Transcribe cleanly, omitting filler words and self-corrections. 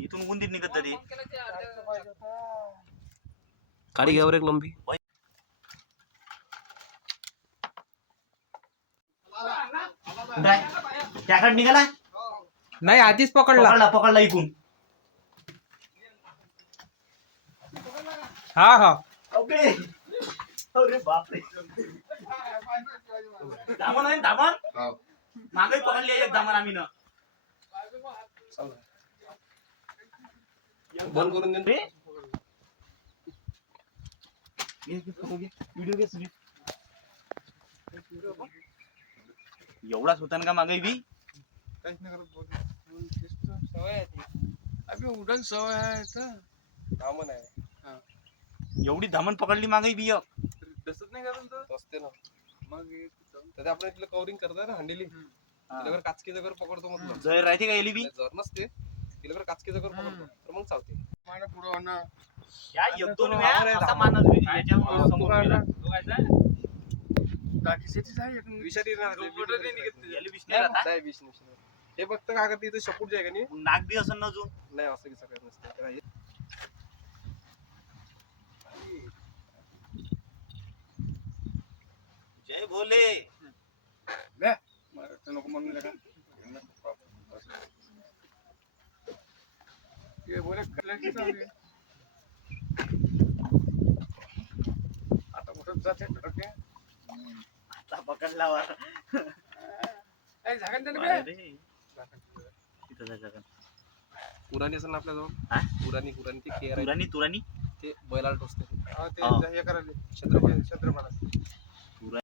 इथून उंदीर निघत तरी काढी घ्यावर एक लंबी. त्याकडे निघाला नाही आधीच पकडला इकून. हा अरे बापरे दामन आहे दामन मागे पकडली एक दामन आम्ही ना बंद करून दे. व्हिडिओ घे सुनील. एवढाच होता ना का मागे बी काहीच नाही करत. अभी उडन सवय आहे तर दामन आहे. एवढी धामण पकडली मागे बी तसंच नाही करत तर असते ना. मग तर आपण इथलं कवरिंग करताय ना हंडेली. तिला काचकी जगर पकडतो म्हटलं. जर राहते का एली बी जर नसते तिला काचकी जगर पकडतो तर मग चालते. मला पुढं होणं या एक दोन वेळा असा मानत होती याच्यावर समोर गेला. बाकीच्याचीच आहे एक विषारी याला विष नाही राहत, हा? हे फक्त काय करते इथं शपूट जे आहे का नाही नाक बी असं नजून नाही असं की सगळ्यात नसते. जय भोले. नको म्हणून का ये बोले आता कुठं जाते ओके आता पकडला वा. झाकण दे अरे, तिथं जायचं का? पुराणी असेल ना आपल्याजवळ. हा? पुराणी ते केर आहे तुरानी ते बैलाला टोचते. ते हा. हे करायला छत्रपती छत्रपती